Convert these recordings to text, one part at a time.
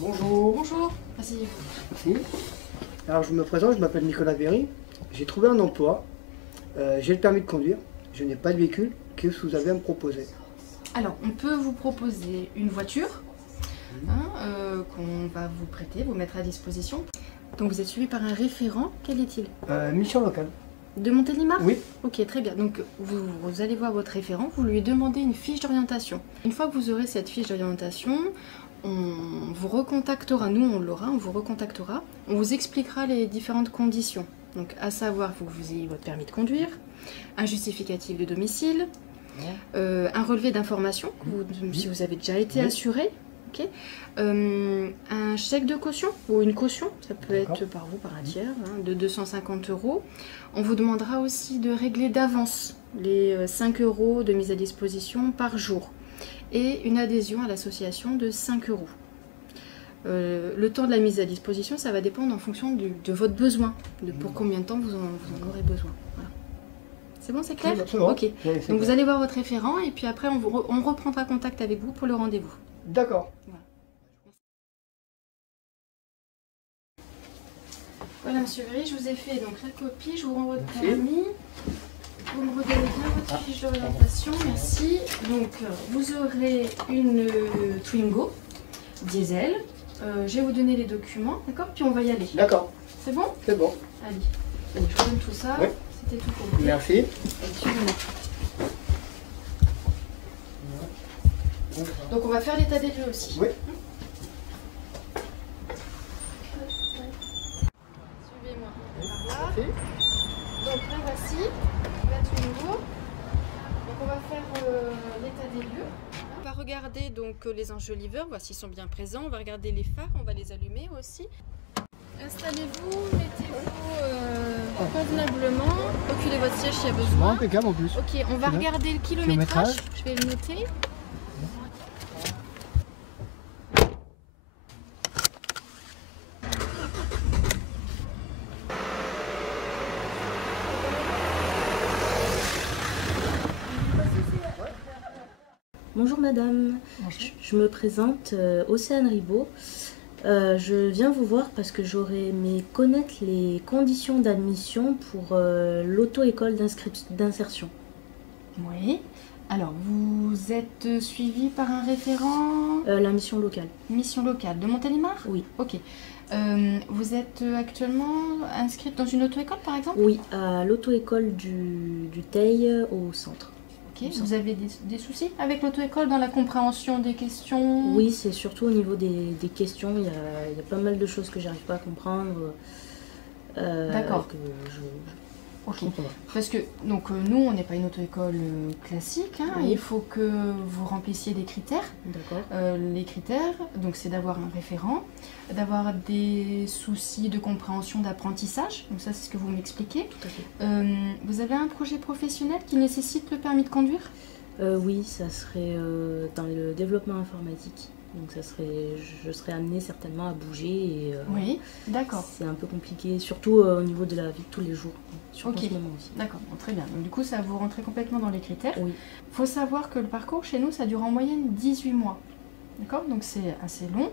Bonjour. Bonjour, asseyez-vous. Merci. Alors je me présente, je m'appelle Nicolas Véry. J'ai trouvé un emploi. J'ai le permis de conduire. Je n'ai pas de véhicule. Qu'est-ce que vous avez à me proposer? Alors, on peut vous proposer une voiture qu'on va vous prêter, vous mettre à disposition. Donc vous êtes suivi par un référent, quel est-il? Mission locale. De Montélimar? Oui. Ok, très bien. Donc vous allez voir votre référent, vous lui demandez une fiche d'orientation. Une fois que vous aurez cette fiche d'orientation, on vous recontactera, nous on l'aura, on vous recontactera, on vous expliquera les différentes conditions. Donc à savoir, il faut que vous ayez votre permis de conduire, un justificatif de domicile, un relevé d'information, si vous avez déjà été assuré, okay, un chèque de caution ou une caution, ça peut être par vous, par un tiers, de 250 €. On vous demandera aussi de régler d'avance les 5 € de mise à disposition par jour et une adhésion à l'association de 5 €. Le temps de la mise à disposition, ça va dépendre en fonction de votre besoin, de pour combien de temps vous en aurez besoin. Voilà. C'est bon, c'est clair? Ok. Donc vous allez voir votre référent et puis après on reprendra contact avec vous pour le rendez-vous. D'accord. Voilà, monsieur Véry, je vous ai fait donc la copie, je vous renvoie votre permis. Vous me redonnez bien votre fiche d'orientation, merci. Donc vous aurez une Twingo diesel. Je vais vous donner les documents, d'accord? Puis on va y aller. D'accord. C'est bon? C'est bon. Allez, je vous donne tout ça. Oui. C'était tout pour vous. Merci. Allez, suivez-moi. Donc on va faire l'état des lieux aussi. Oui. Suivez-moi. Par là. Merci. Donc là voici la Twingo. Donc on va faire l'état des lieux. On va regarder donc les enjoliveurs, voir s'ils sont bien présents. On va regarder les phares, on va les allumer aussi. Installez-vous, mettez-vous convenablement, reculez votre siège s'il y a besoin. Impeccable en plus. Ok, on va regarder le kilométrage. Je vais le noter. Bonjour madame, je me présente Océane Ribaud. Je viens vous voir parce que j'aurais aimé connaître les conditions d'admission pour l'auto-école d'insertion. Oui. Alors, vous êtes suivi par un référent? La mission locale. Mission locale de Montélimar? Oui. Ok. Vous êtes actuellement inscrite dans une auto-école par exemple? Oui, à l'auto-école du Teil au centre. Ok. Vous avez des soucis avec l'auto-école dans la compréhension des questions? Oui, c'est surtout au niveau des questions. Il y a pas mal de choses que j'arrive pas à comprendre. D'accord. Ok. Parce que donc nous on n'est pas une auto-école classique, hein. Oui. Il faut que vous remplissiez des critères. D'accord. Les critères, donc c'est d'avoir un référent, d'avoir des soucis de compréhension d'apprentissage. Donc ça c'est ce que vous m'expliquez. Tout à fait. Vous avez un projet professionnel qui nécessite le permis de conduire? Oui, ça serait dans le développement informatique. Donc je serais amenée certainement à bouger et oui, d'accord. C'est un peu compliqué, surtout au niveau de la vie de tous les jours. Surtout en ce moment aussi. D'accord, bon, très bien. Donc, du coup, ça vous rentrez complètement dans les critères. Oui. Il faut savoir que le parcours chez nous, ça dure en moyenne 18 mois. D'accord? Donc c'est assez long.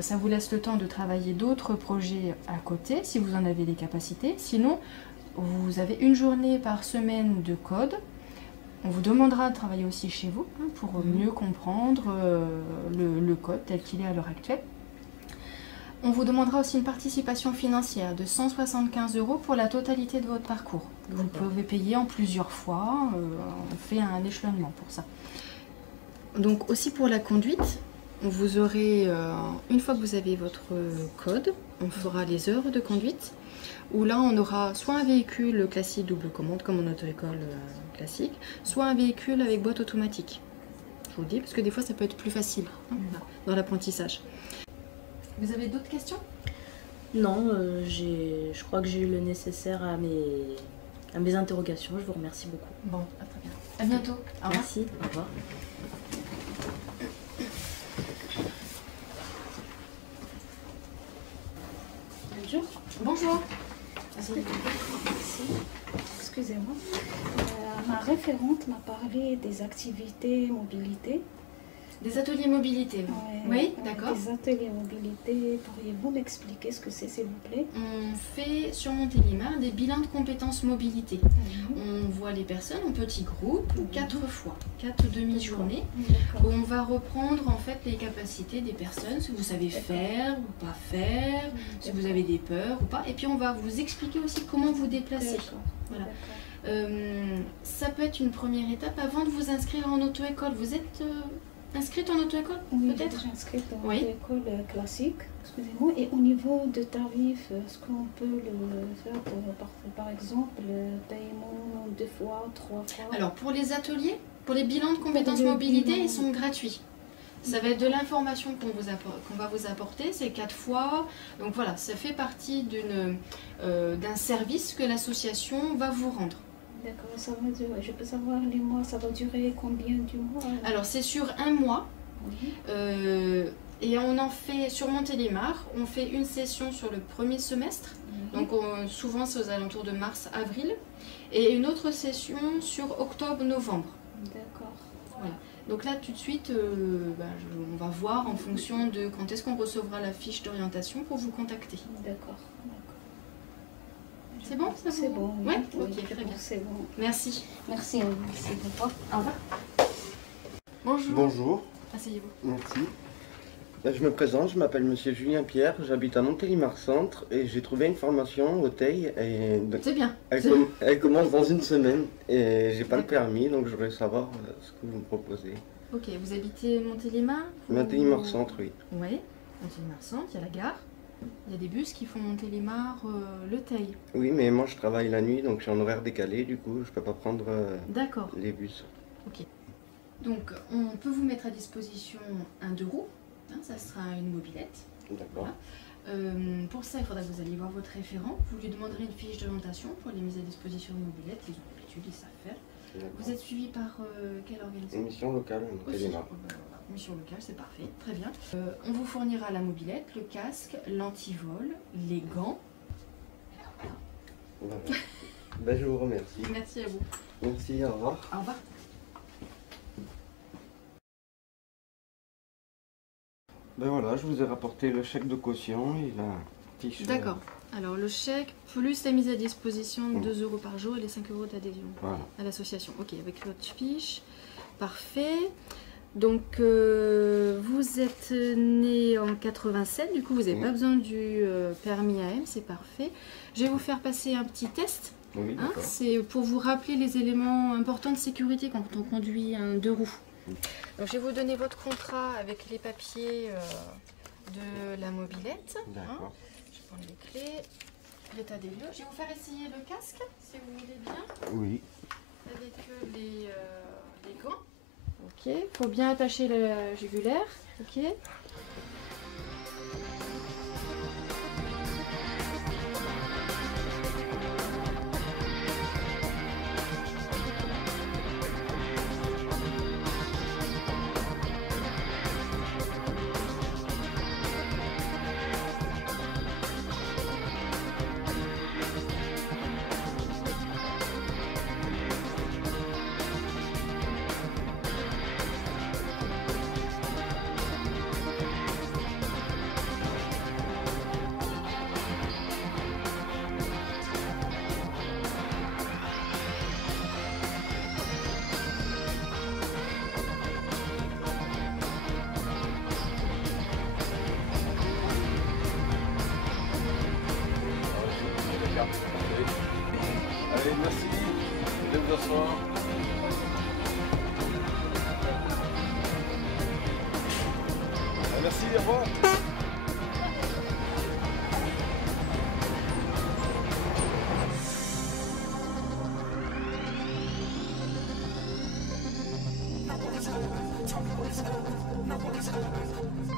Ça vous laisse le temps de travailler d'autres projets à côté, si vous en avez les capacités. Sinon, vous avez une journée par semaine de code. On vous demandera de travailler aussi chez vous pour mieux comprendre le code tel qu'il est à l'heure actuelle. On vous demandera aussi une participation financière de 175 € pour la totalité de votre parcours. Vous pouvez payer en plusieurs fois, on fait un échelonnement pour ça. Donc aussi pour la conduite, vous aurez, une fois que vous avez votre code, on fera les heures de conduite, où là on aura soit un véhicule classique double commande comme en auto-école classique, soit un véhicule avec boîte automatique. Je vous le dis parce que des fois ça peut être plus facile dans l'apprentissage. Vous avez d'autres questions? Non, je crois que j'ai eu le nécessaire à mes interrogations. Je vous remercie beaucoup. Bon, très bien. À bientôt. Au revoir. Merci, au revoir. Bonjour. Bonjour. Excusez-moi. Ma référente m'a parlé des activités mobilité. Des ateliers mobilité. Oui, d'accord. Des ateliers mobilité, pourriez-vous m'expliquer ce que c'est, s'il vous plaît? On fait sur Montélimar des bilans de compétences mobilité. On voit les personnes en petits groupes, 4 fois, 4 demi-journées, où on va reprendre en fait les capacités des personnes, ce que vous savez faire ou pas faire, si vous avez des peurs ou pas, et puis on va vous expliquer aussi comment vous déplacer. Voilà. Ça peut être une première étape avant de vous inscrire en auto-école. Vous êtes inscrite en auto-école peut-être? Je suis inscrite en auto-école classique, excusez-moi. Et au niveau de tarifs, est-ce qu'on peut le faire par exemple, paiement 2 fois, 3 fois? Alors pour les ateliers, pour les bilans de compétences mobilité, ils sont gratuits. Ça va être de l'information qu'on va vous apporter, c'est 4 fois. Donc voilà, ça fait partie d'un service que l'association va vous rendre. D'accord, ça va durer, je peux savoir les mois, ça va durer combien du mois? Alors c'est sur 1 mois. Et on en fait, sur Montélimar, on fait une session sur le premier semestre. Donc souvent c'est aux alentours de mars-avril. Et une autre session sur octobre-novembre. D'accord. Voilà. Donc là, tout de suite, on va voir en fonction de quand est-ce qu'on recevra la fiche d'orientation pour vous contacter. D'accord. C'est bon, ça? C'est bon. Oui, ok, très bien. C'est bon. Merci. Merci à vous. C'est bon. Au revoir. Bonjour. Bonjour. Asseyez-vous. Merci. Je me présente, je m'appelle Monsieur Julien Pierre, j'habite à Montélimar Centre et j'ai trouvé une formation au TEI. C'est bien. Elle commence dans une semaine et j'ai pas le permis, donc je voudrais savoir ce que vous me proposez. Ok, vous habitez Montélimar? Montélimar Centre, oui. Oui, Montélimar Centre, il y a la gare. Il y a des bus qui font Montélimar, le TEI. Oui, mais moi je travaille la nuit, donc je suis en horaire décalé, du coup je peux pas prendre les bus. Ok. Donc on peut vous mettre à disposition un 2 roues. Ça sera une mobilette. D'accord. Voilà. Pour ça, il faudra que vous alliez voir votre référent. Vous lui demanderez une fiche d'orientation pour les mises à disposition de mobilette. Ils ont l'habitude, ils savent faire. Vous êtes suivi par quelle organisation? Une mission locale, Montélimar. Mission locale, c'est parfait. Très bien. On vous fournira la mobilette, le casque, l'antivol, les gants. Voilà. Je vous remercie. Merci à vous. Merci, au revoir. Au revoir. Voilà, je vous ai rapporté le chèque de caution et la fiche. D'accord. Alors le chèque plus la mise à disposition de 2 € par jour et les 5 € d'adhésion à l'association. Ok, avec votre fiche. Parfait. Donc vous êtes né en 87, du coup vous n'avez pas besoin du permis AM, c'est parfait. Je vais vous faire passer un petit test. Oui, c'est pour vous rappeler les éléments importants de sécurité quand on conduit un 2 roues. Donc, je vais vous donner votre contrat avec les papiers de la mobilette. D'accord. Je prends les clés, l'état des lieux. Je vais vous faire essayer le casque, si vous voulez bien. Oui. Avec les gants. Ok, il faut bien attacher la jugulaire. Ok. Allez, merci. Je vous asseoir. Merci, au revoir. No one is home.